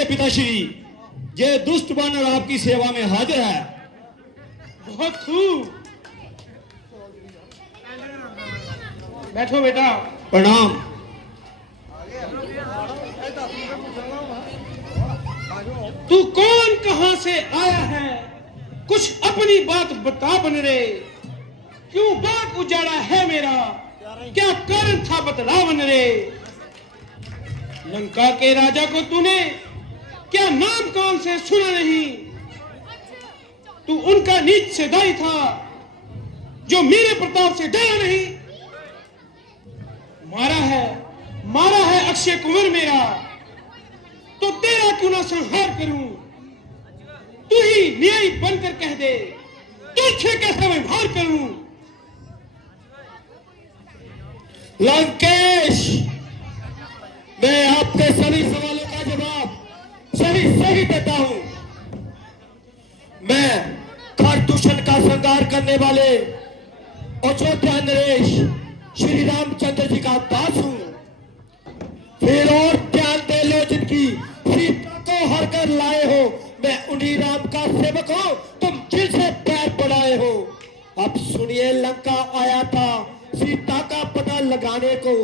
लीजिए पिताश्री, ये दुष्ट बानर आपकी सेवा में हाजिर है। बहुत खूब, बैठो बेटा। प्रणाम। तू कौन, कहां से आया है? कुछ अपनी बात बता बनरे। क्यों बाग उजाड़ा है मेरा? क्या कारण था बतला बनरे। लंका के राजा को तूने क्या नाम कान से सुना नहीं? तू उनका नीच से दाई था जो मेरे प्रताप से डरा नहीं। मारा है अक्षय कुंवर मेरा, तो तेरा क्यों ना संहार करूं? तू ही न्यायी बनकर कह दे, तुझसे कैसे मैं भार करूं? लंकेश, मैं आपके सभी सवालों का जवाब सही देता हूं। मैं खरदूषण का संहार करने वाले अयोध्या नरेश श्री रामचंद्र जी का दास हूं। फिर और ध्यान दे लो, जिनकी सीता को हर कर लाए हो, मैं उन्हीं राम का सेवक हूं, तुम जिनसे पैर बढ़ाए हो। अब सुनिए, लंका आया था सीता का पता लगाने को,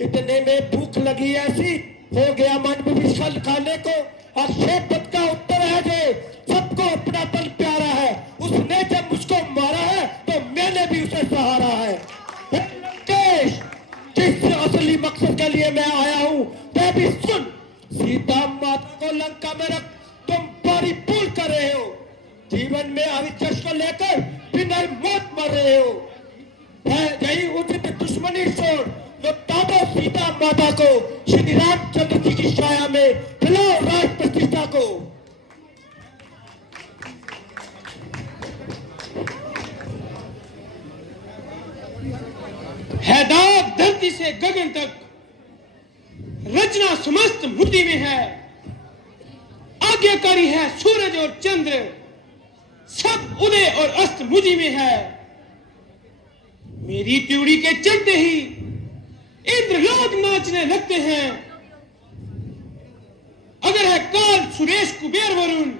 इतने में भूख लगी ऐसी, हो गया मन में विषल खाने को। और शेपत का उत्तर है जे सबको अपना पल प्यारा है, उसने जब मुझको मारा है तो मैंने भी उसे सहारा है। लंकेश, जिस असली मकसद के लिए मैं आया हूं वह भी सुन। सीता माता को लंका में रख तुम परिपूर्ण कर रहे हो, जीवन में अविचश को लेकर बिना मौत मर रहे हो। यही उचित दुश्मनी छोड़ लौटा दो सीता माता को, श्री रामचंद्र जी की छाया में खिलाओ राज प्रतिष्ठा को। हैदाब धरती से गगन तक रचना समस्त मुट्ठी में है। आज्ञाकारी है सूरज और चंद्र, सब उदय और अस्त मुझी में है। मेरी त्योड़ी के चलते ही इंद्रलोक नाचने लगते हैं। अगर है काल सुरेश कुबेर वरुण,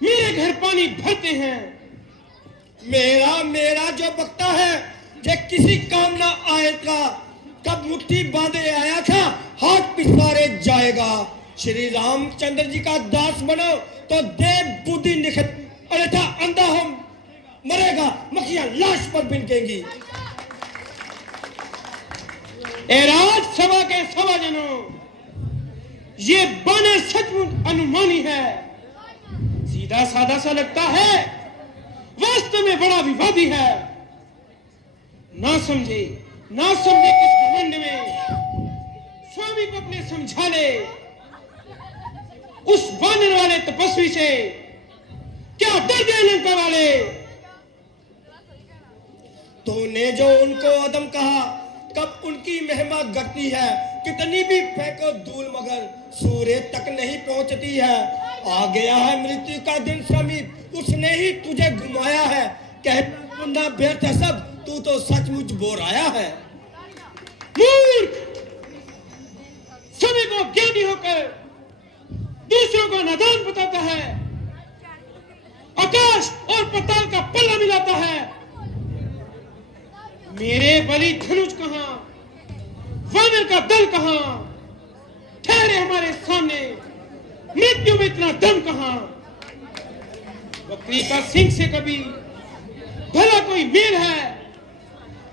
मेरे घर पानी भरते हैं। मेरा जो बकता है जे किसी काम ना आएगा, कब मुट्ठी बांधे आया था हाथ पिछवाड़े जाएगा। श्री रामचंद्र जी का दास बनो तो देव बुद्धि निखत, अन्यथा अंधा हम मरेगा, मक्खियां लाश पर बिनकेंगी। ए राज सभा के सभाजनों, ये बानर सचमुच अनुमानी है। सीधा साधा सा लगता है, वास्तव में बड़ा विवादी है। ना समझे किस घमंड में स्वामी को अपने समझा ले। उस बानर वाले तपस्वी से क्या डर गए लंका वाले? तूने जो उनको अदम कहा, कब उनकी महिमा घटती है? कितनी भी फेंको धूल मगर सूर्य तक नहीं पहुंचती है। आ गया है मृत्यु का दिन समीप, उसने ही तुझे घुमाया है। कहता ना व्यर्थ है सब, तू तो सचमुच बोर आया है। मूर्ख, सभी को ज्ञानी होकर दूसरों को नादान बताता है। आकाश और पाताल का पल्ला मिलाता है। मेरे बलि धनुष कहां, वानर का दल कहां? ठहरे हमारे सामने, मृत्यु में इतना दम कहां? बकरी का सिंह से कभी भला कोई मेल है?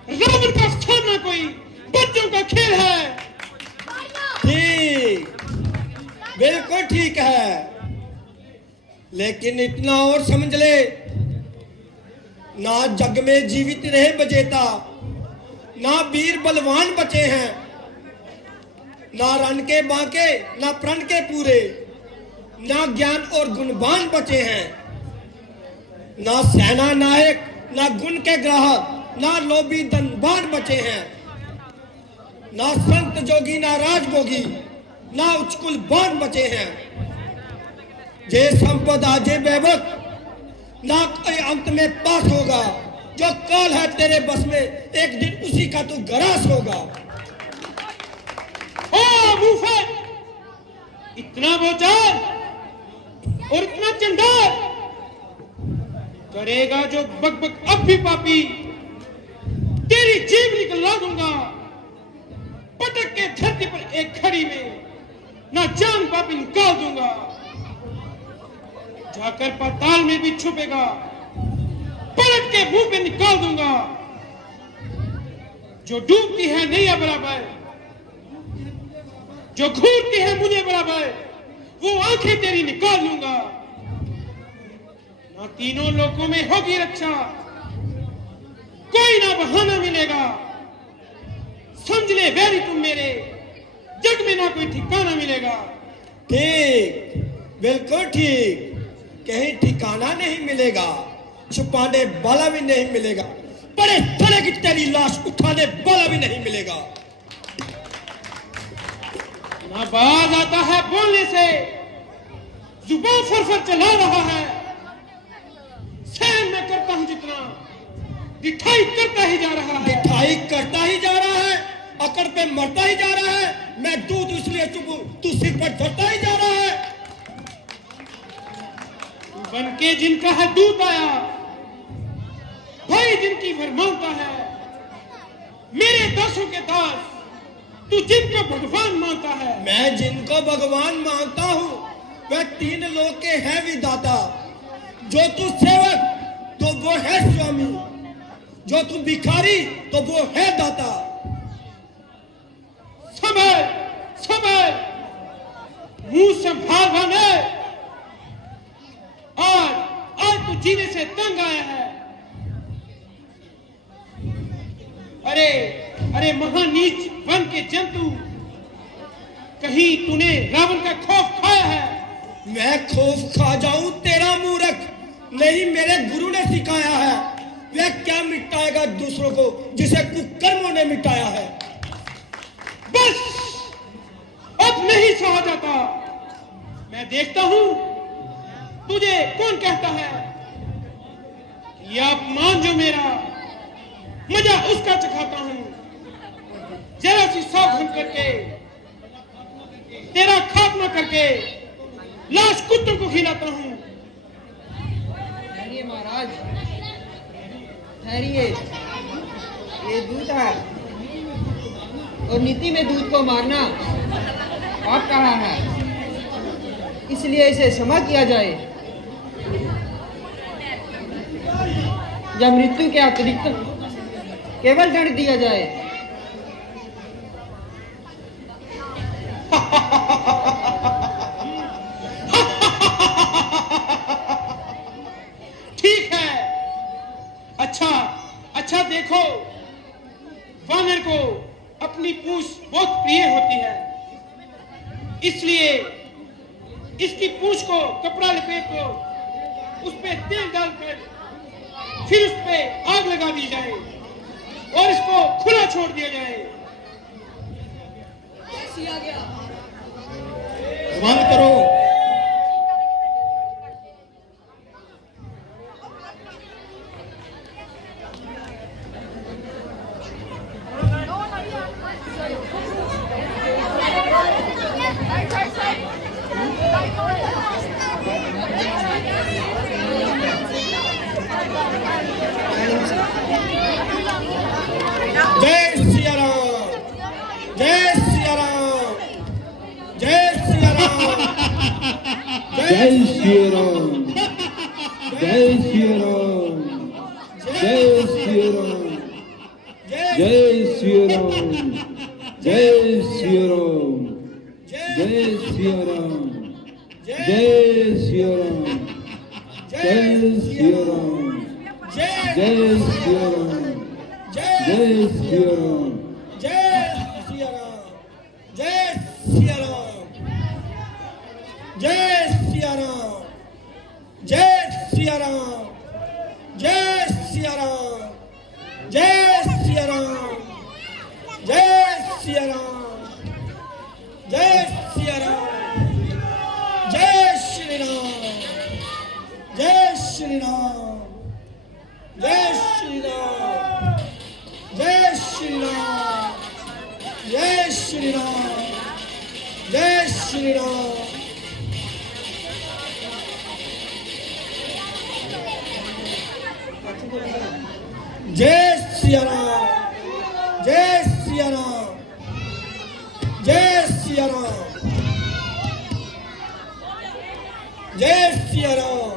रावण का सामना कोई बच्चों का खेल है? ठीक, बिल्कुल ठीक है, लेकिन इतना और समझ ले, ना जग में जीवित रहे बजेता, ना वीर बलवान बचे हैं, ना रण के बांके, ना प्रण के पूरे, ना ज्ञान और गुणवान बचे हैं, ना सेना नायक, ना गुण के ग्राहक, ना लोभी धनवान बचे हैं, ना संत जोगी, ना राजभोगी, ना उच्चकुल बान बचे हैं। जे संपदा जे वैभव ना कोई अंत में पास होगा, जो काल है तेरे बस में, एक दिन उसी का तू ग्रास होगा। ओ मुफत, इतना बोझार और इतना चंडाल करेगा जो बक अब भी पापी, तेरी जीभ निकलवा दूंगा पटक के धरती पर एक खड़ी में, ना जान पापी निकाल दूंगा। जाकर पाताल में भी छुपेगा, पलट के मुंह पे निकाल दूंगा। जो डूबती है नैया बराबर, जो घूरती है मुझे बराबर, वो आंखें तेरी निकाल लूंगा। ना तीनों लोगों में होगी रक्षा, कोई ना बहाना मिलेगा। समझ ले वैरी तुम मेरे, जग में ना कोई ठिकाना मिलेगा। ठीक, बिल्कुल ठीक। कहीं ठिकाना नहीं मिलेगा, छुपाने वाला भी नहीं मिलेगा, बड़े थड़े की तेरी लाश उठाने वाला भी नहीं मिलेगा। ना बाज आता है बोलने से, जुबान फरफर चला रहा है। सहन मैं करता हूं जितना, दिखाई करता ही जा रहा है। दिखाई करता ही जा रहा है, अकड़ पे मरता ही जा रहा है। मैं दूध इसलिए चुप हूं, तू सिर पर चढ़ता ही जा रहा है। बन के जिनका है दूत आया, भाई जिनकी फरमानता है। मेरे दासों के दास, तू जिनको भगवान मानता है। मैं जिनको भगवान मानता हूँ, वह तीन लोक के हैं विधाता। जो तू सेवक तो वो है स्वामी, जो तू भिखारी तो वो है दाता। समझ समझ, मुंह संभाल बने। आज तू जीने से तंग आया है। अरे अरे महानीच वन के जंतु, कहीं तूने रावण का खौफ खाया है? मैं खौफ खा जाऊं तेरा मूर्ख नहीं, मेरे गुरु ने सिखाया है। वह क्या मिटाएगा दूसरों को जिसे कुकर्मों ने मिटाया है। बस अब नहीं सहा जाता। मैं देखता हूं तुझे कौन कहता है। यह अपमान जो मेरा, मजा उसका चखाता हूं। जरा सी सावधान करके, तेरा खात्मा करके लाश कुत्तों को खिलाता हूं। ठहरिए महाराज, ठहरिए। ये दूध है और नीति में दूध को मारना पाप कहा है, इसलिए इसे क्षमा किया जाए या मृत्यु के अतिरिक्त केवल दंड दिया जाए। ठीक है, अच्छा अच्छा देखो, वानर को अपनी पूंछ बहुत प्रिय होती है, इसलिए इसकी पूंछ को कपड़ा लपेट को उस पे तेल डालकर फिर उस पे आग लगा दी जाए और इसको खुला छोड़ दिया जाए। बंद करो। जय सिया राम, जय सिया राम, जय सिया राम, जय श्री राम, जय श्री राम, जय श्री राम, जय श्री राम, जय श्री राम, जय श्री राम, जय श्री राम, जय श्री राम, जय श्री राम, जय श्री राम, जय सिया राम, जय सिया राम, जय सिया राम, जय सिया राम, जय सिया राम, जय सिया राम, जय सिया राम, जय सिया राम, जय श्री राम, जय श्री राम, जय श्री राम, जय श्री राम, जय श्री राम, जय श्री राम, सिया राम, जय सिया राम, जय सिया राम।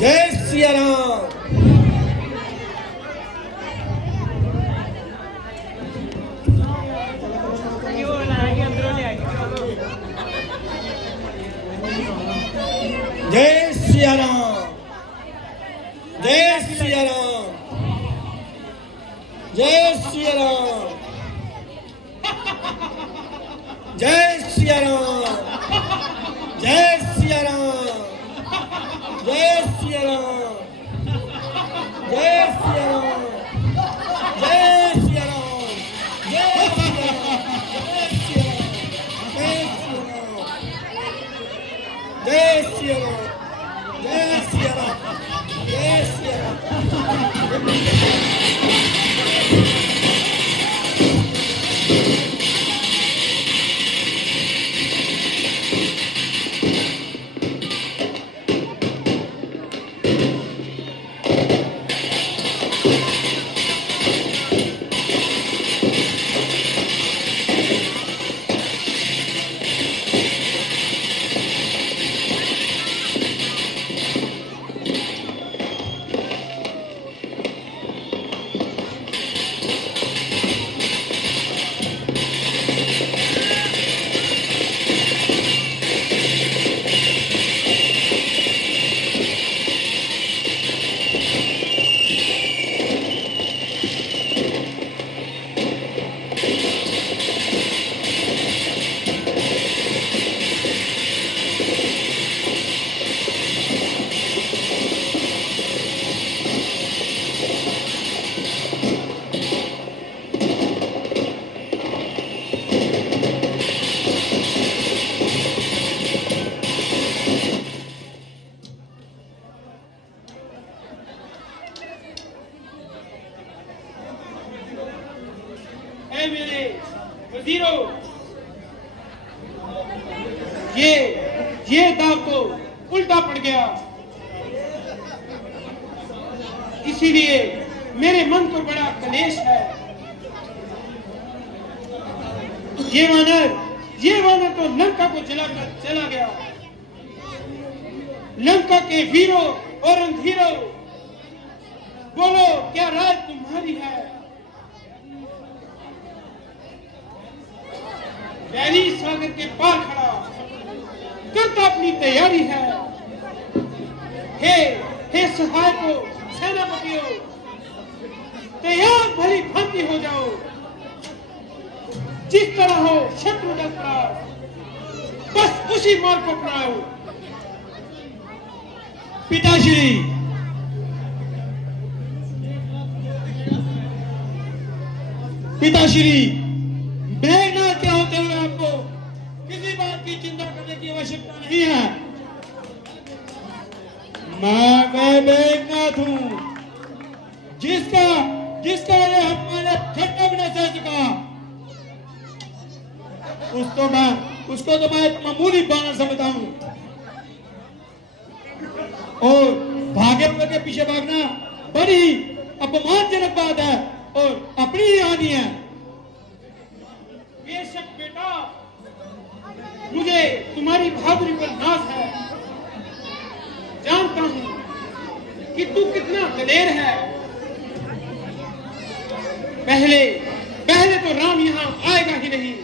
जय सिया राम। जय सिया राम, जय सिया राम, जय सिया राम, जय सिया राम, जय सिया राम, जय सिया राम, जय सिया राम, जय सिया राम, जय सिया राम, जय सिया राम, जय सिया राम, जय सिया राम, जय सिया राम। ऐ मेरे वजीरों, ये दाव तो उल्टा पड़ गया। इसीलिए मेरे मन को बड़ा कलेश है। ये वानर तो लंका को जलाकर चला गया। लंका के वीरों और अंधीरों, बोलो क्या राय तुम्हारी है? वैली सागर के पार खड़ा करता अपनी तैयारी है। हे सहायकों, सेनापतियों, तैयार भली भांति हो जाओ। जिस तरह हो शत्रु का त्रास, बस उसी मार्ग को अपनाओ। पिताश्री, पिताश्री, मेघनाथ के होते हुए आपको किसी बात की चिंता करने की आवश्यकता नहीं है। मैं मेघनाथ हूं, जिसका ये हमने ठट्टा भी नहीं सह सका। उसको तो मैं एक मामूली बानर समझता हूं। और भागे हुए के पीछे भागना बड़ी अपमानजनक बात है और अपनी ही हानि है। बेशक बेटा, मुझे तुम्हारी बहादुरी पर नाज है। जानता हूं कि तू कितना दलेर है। पहले तो राम यहां आएगा ही नहीं,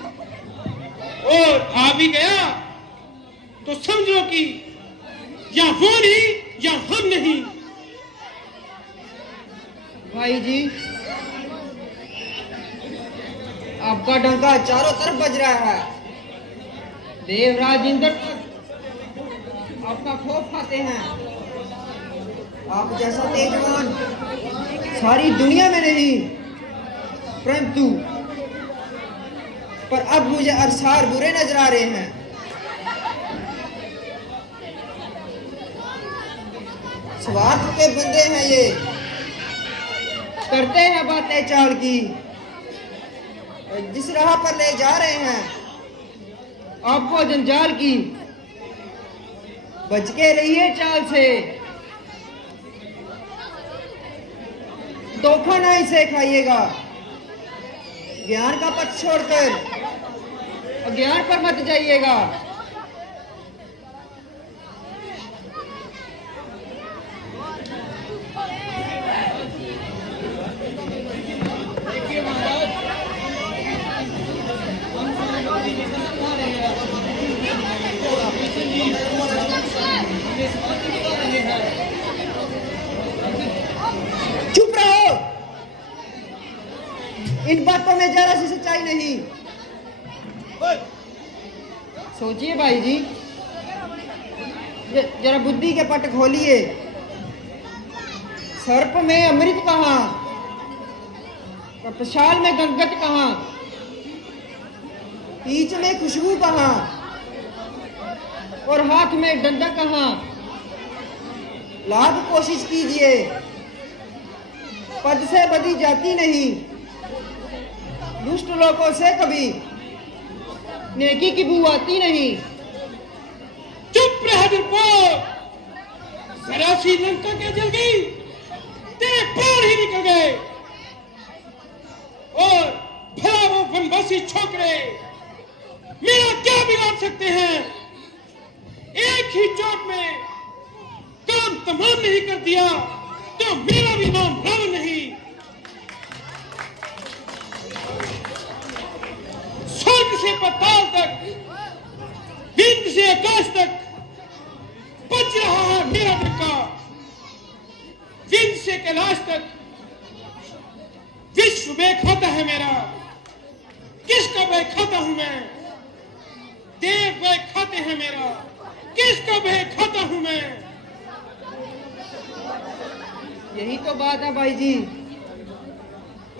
और आ भी गया तो समझो कि या वो नहीं या हम नहीं। भाई जी, आपका डंका चारों तरफ बज रहा है। देवराज इंद्र आपका खौफ खाते हैं। आप जैसा तेजवान सारी दुनिया में नहीं, परंतु पर अब मुझे अरसार बुरे नजर आ रहे हैं। स्वार्थ के बंदे हैं ये, करते हैं बातें चाल की, जिस राह पर ले जा रहे हैं आपको जंजाल की, बच के रहिए चाल से, धोखा ना इसे खाइएगा। ज्ञान का पथ छोड़कर अज्ञान पर मत जाइएगा। चुप रहो, इन बातों में जरा सी सच्चाई नहीं। सोचिए भाई जी, जरा बुद्धि के पट खोलिए। सर्प में अमृत कहाँ, कपशाल में गंगत कहाँ, बीच में खुशबू कहाँ और हाथ में डंडा कहाँ। लाख कोशिश कीजिए, पद से बदी जाती नहीं। दुष्ट लोगों से कभी नेकी की बू आती नहीं। चुप रह डरपोक, जरा सी लंका क्या जल गई, तेरे प्राण ही निकल गए। और भला वो वनवासी छोकरे मेरा क्या बिगाड़ सकते हैं? एक ही चोट में काम तमाम नहीं कर दिया तो मेरा भी नाम रावण नहीं। स्वर्ग से पाताल तक, विंध्य से आकाश तक बच रहा है मेरा डंका। विंध्य से कैलाश तक विश्व में खाता है मेरा। किसका भय खाता हूं मैं? देव भय खाते हैं मेरा। किसका भय खाता हूं मैं? यही तो बात है भाई जी,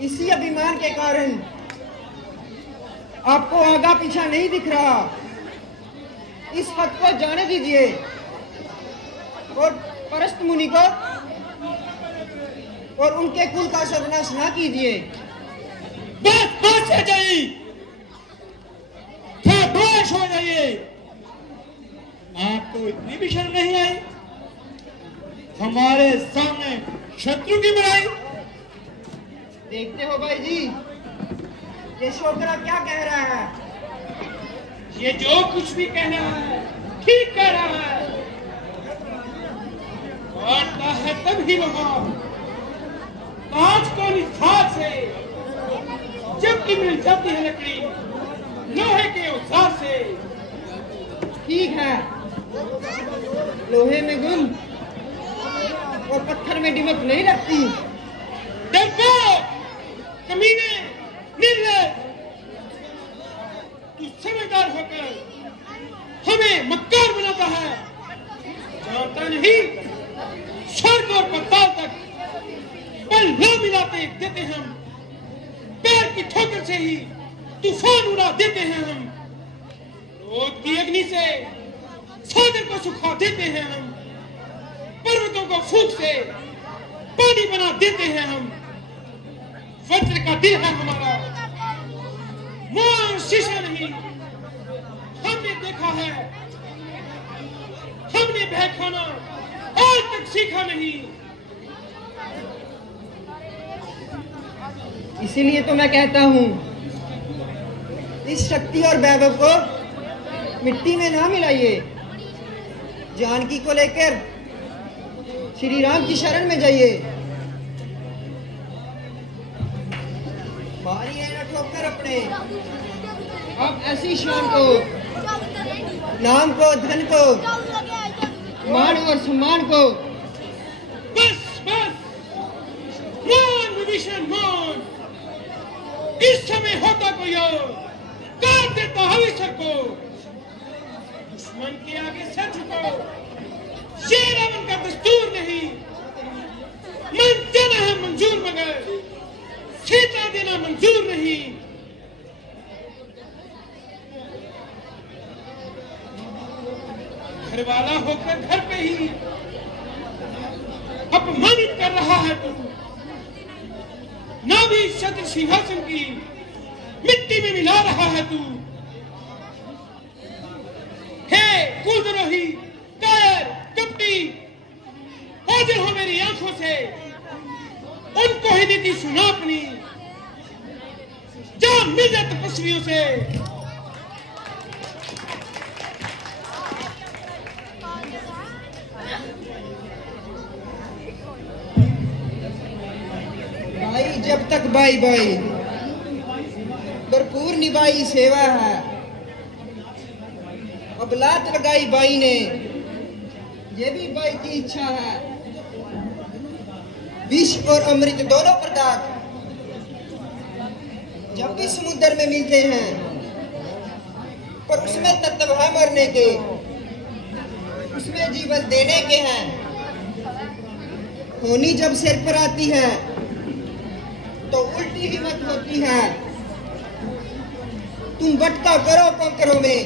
इसी अभिमान के कारण आपको आगा पीछा नहीं दिख रहा। इस हद को जाने दीजिए और परस्त मुनि को और उनके कुल का सर्वनाश ना कीजिए। बात से जाइए, खामोश हो जाइए। आपको इतनी भी शर्म नहीं आई हमारे सामने शत्रु की बुराई? देखते हो भाई जी, ये छोकरा क्या कह रहा है। ये जो कुछ भी कह रहा है ठीक कह रहा है। लौटता है तभी वहां कांच को निखार से, जबकि मिल जाती है लकड़ी लोहे के औजार से। ठीक है, लोहे में गुण और पत्थर में डिमक नहीं लगती। डरपोक, कमीने, निर्लज, तू समझदार होकर हमें मक्कार बनाता है। जानता नहीं स्वर्ग और पाताल तक पल न मिलाते देते हम। पैर की ठोकर से ही तूफान उड़ा देते हैं हम। क्रोध की अग्नि से सागर को सुखा देते हैं हम। पर्वतों को फूंक से पानी बना देते हैं हम। वज्र का दिल है हमारा, मोर शीशा नहीं। हमने देखा है, हमने भय खाना आज तक सीखा नहीं। इसीलिए तो मैं कहता हूँ, इस शक्ति और वैभव को मिट्टी में ना मिलाइए। जानकी को लेकर श्री राम की शरण में जाइए। मारिए न ठोकर अपने अब ऐसी शान को, नाम को, धन को, मान और सम्मान को। बस बस, मौन विभीषण मौन। इस समय होता कोई और काट देता हवि सर को। दुश्मन के आगे सर झुकाओ, ये रावण का दस्तूर नहीं। मन देना है मंजूर मगर सीता देना मंजूर नहीं। घर वाला होकर घर पे ही अपमानित कर रहा है तू। ना भी छत्र सिंहासन की मिट्टी में मिला रहा है तू। हे कुलद्रोही, कायर, कपटी, ओझल हो मेरी आंखों से, उनको ही नीति सुना अपनी, जा मिल जा तपस्वियों से। भाई जब तक भाई भाई भरपूर निभाई सेवा है, अब लात लगाई भाई ने, ये भी भाई की इच्छा है। विष और अमृत दोनों पदार्थ जब भी समुद्र में मिलते हैं, पर उसमें तत्व है मरने के, उसमें जीवन देने के हैं। होनी जब सिर पर आती है तो उल्टी हिम्मत होती है। तुम भटका करो कंकरों में,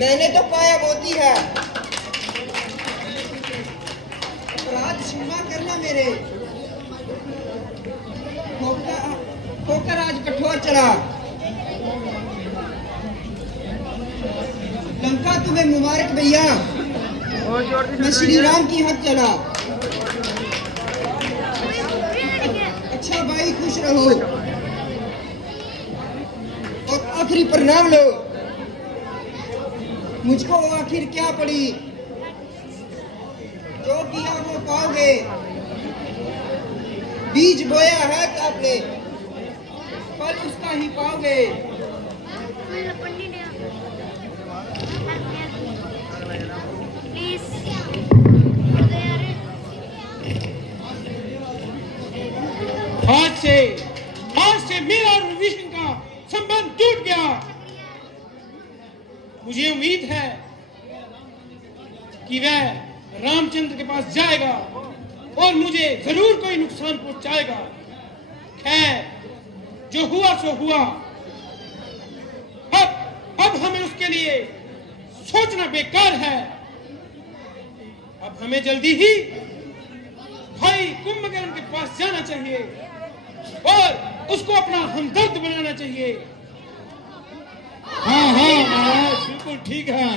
मैंने तो पाया मोती है। अपराध क्षमा करना मेरे, होकर आज कठोर चला। लंका तुम्हें मुबारक भैया, मैं श्री राम की हक चला। अच्छा भाई खुश रहो और आखिरी प्रणाम लो। मुझको आखिर क्या पड़ी, जो किया वो पाओगे। बीज बोया है तो आपने, फल उसका ही पाओगे। आज से मेरा और विष्णु का संबंध टूट गया। मुझे उम्मीद है कि वह रामचंद्र के पास जाएगा और मुझे जरूर कोई नुकसान पहुंचाएगा। खैर, जो हुआ सो हुआ। अब हमें उसके लिए सोचना बेकार है। अब हमें जल्दी ही भाई कुंभकर्ण के पास जाना चाहिए और उसको अपना हमदर्द बनाना चाहिए। हाँ हाँ महाराज, बिल्कुल ठीक है।